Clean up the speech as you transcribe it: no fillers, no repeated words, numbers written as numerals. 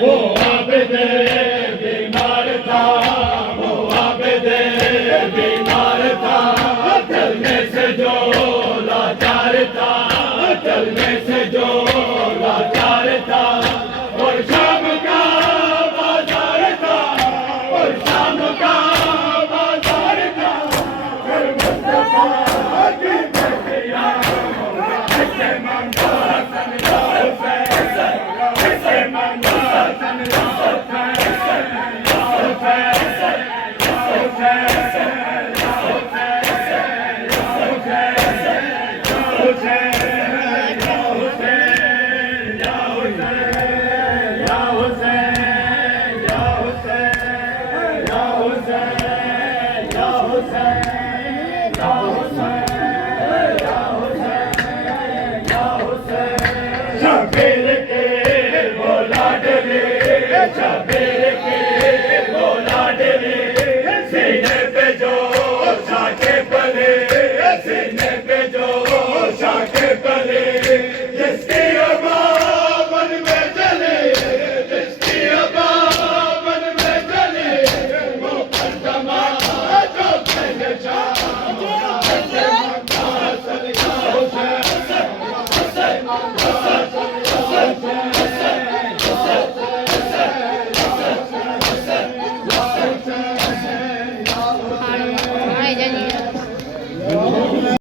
वो आबिदे बीमार था, वो आबिदे बीमार था, चलने से जो लाचार था, चलने से जो लाचार था, और शाम का बाजार था, और शाम का बाजार था, और मुस्तफा की बेटियां ऐसे मांगता ऐसे मांगता शबीर के बोला डरे, शबीर के बोला डरे, सीने